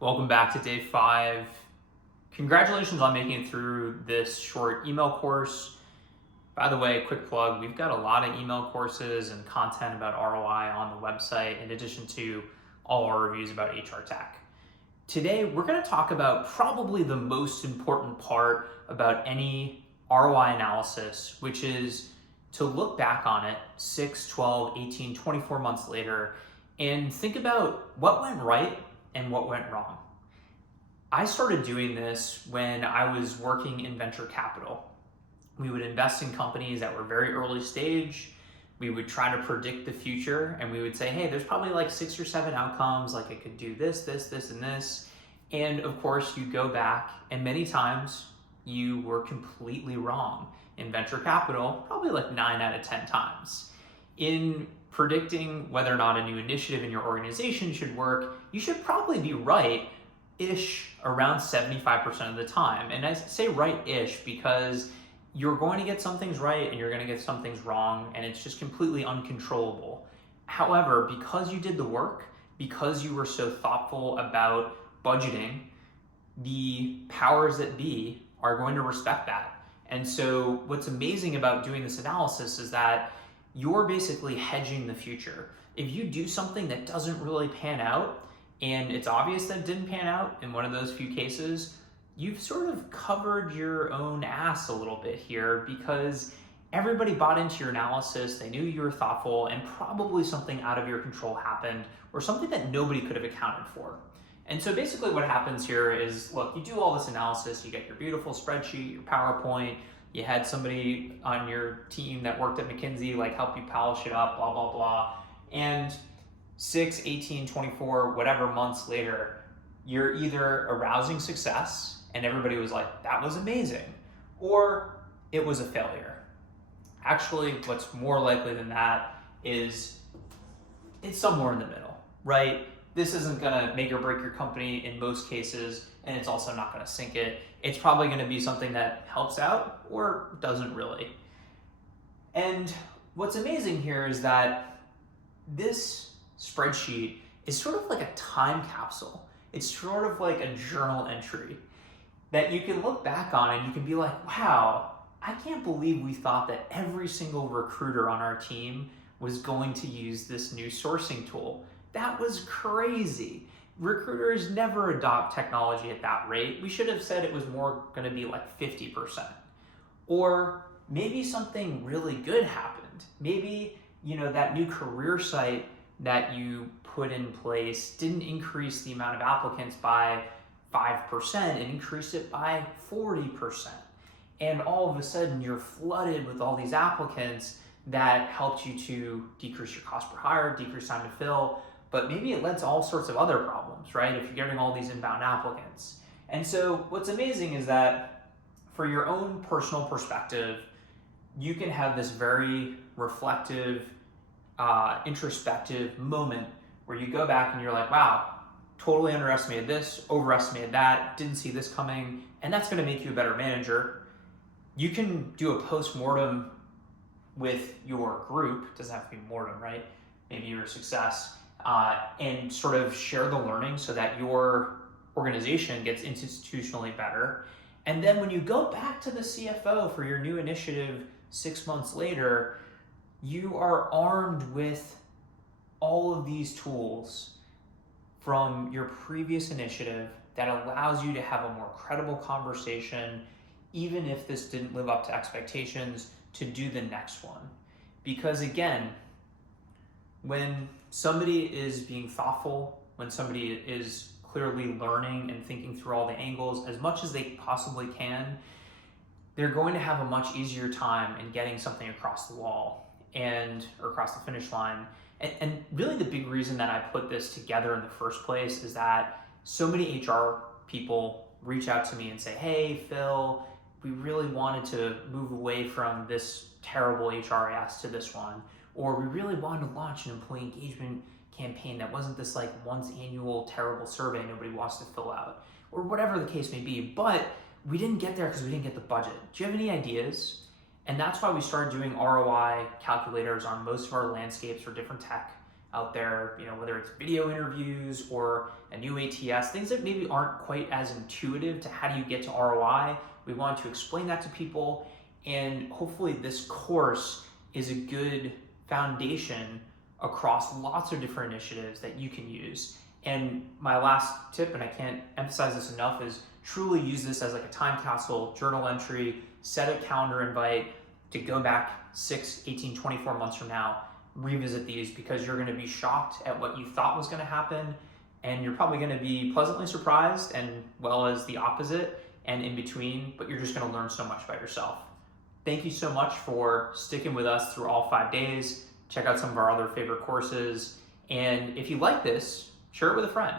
Welcome back to day 5. Congratulations on making it through this short email course. By the way, quick plug, we've got a lot of email courses and content about ROI on the website in addition to all our reviews about HR tech. Today, we're going to talk about probably the most important part about any ROI analysis, which is to look back on it 6, 12, 18, 24 months later and think about what went right and what went wrong. I started doing this when I was working in venture capital. We would invest in companies that were very early stage. We would try to predict the future and we would say, hey, there's probably like 6 or 7 outcomes, like it could do this, this, this, and this. And of course, you go back and many times you were completely wrong. In venture capital, probably like 9 out of 10 times. In predicting whether or not a new initiative in your organization should work, you should probably be right-ish around 75% of the time. And I say right-ish because you're going to get some things right and you're going to get some things wrong, and it's just completely uncontrollable. However, because you did the work, because you were so thoughtful about budgeting, the powers that be are going to respect that. And so what's amazing about doing this analysis is that you're basically hedging the future. If you do something that doesn't really pan out, and it's obvious that it didn't pan out in one of those few cases, you've sort of covered your own ass a little bit here because everybody bought into your analysis, they knew you were thoughtful, and probably something out of your control happened, or something that nobody could have accounted for. And so basically what happens here is, look, you do all this analysis, you get your beautiful spreadsheet, your PowerPoint, you had somebody on your team that worked at McKinsey like help you polish it up, blah, blah, blah. And 6, 18, 24, whatever months later, you're either arousing success and everybody was like, that was amazing, or it was a failure. Actually, what's more likely than that is it's somewhere in the middle, right? This isn't gonna make or break your company in most cases, and it's also not gonna sink it. It's probably gonna be something that helps out or doesn't really. And what's amazing here is that this spreadsheet is sort of like a time capsule. It's sort of like a journal entry that you can look back on and you can be like, wow, I can't believe we thought that every single recruiter on our team was going to use this new sourcing tool. That was crazy. Recruiters never adopt technology at that rate. We should have said it was more going to be like 50%. Or maybe something really good happened. Maybe, that new career site that you put in place didn't increase the amount of applicants by 5%, and increased it by 40%. And all of a sudden you're flooded with all these applicants that helped you to decrease your cost per hire, decrease time to fill, but maybe it led to all sorts of other problems, right? If you're getting all these inbound applicants. And so what's amazing is that for your own personal perspective, you can have this very reflective, introspective moment where you go back and you're like, wow, totally underestimated this, overestimated that, didn't see this coming, and that's gonna make you a better manager. You can do a post-mortem with your group, doesn't have to be mortem, right? Maybe your success, and sort of share the learning so that your organization gets institutionally better. And then when you go back to the CFO for your new initiative 6 months later, you are armed with all of these tools from your previous initiative that allows you to have a more credible conversation, even if this didn't live up to expectations, to do the next one. Because again, when somebody is being thoughtful, when somebody is clearly learning and thinking through all the angles as much as they possibly can, they're going to have a much easier time in getting something across the wall or across the finish line. And really the big reason that I put this together in the first place is that so many HR people reach out to me and say, hey, Phil, we really wanted to move away from this terrible HRIS to this one, or we really wanted to launch an employee engagement campaign that wasn't this like once annual terrible survey nobody wants to fill out, or whatever the case may be, but we didn't get there because we didn't get the budget. Do you have any ideas? And that's why we started doing ROI calculators on most of our landscapes for different tech out there, whether it's video interviews or a new ATS, things that maybe aren't quite as intuitive to how do you get to ROI. We want to explain that to people, and hopefully this course is a good foundation across lots of different initiatives that you can use. And my last tip, and I can't emphasize this enough, is truly use this as like a time capsule, journal entry, set a calendar invite to go back 6, 18, 24 months from now, revisit these, because you're gonna be shocked at what you thought was gonna happen, and you're probably gonna be pleasantly surprised, and well as the opposite and in between, but you're just gonna learn so much about yourself. Thank you so much for sticking with us through all 5 days. Check out some of our other favorite courses. And if you like this, share it with a friend.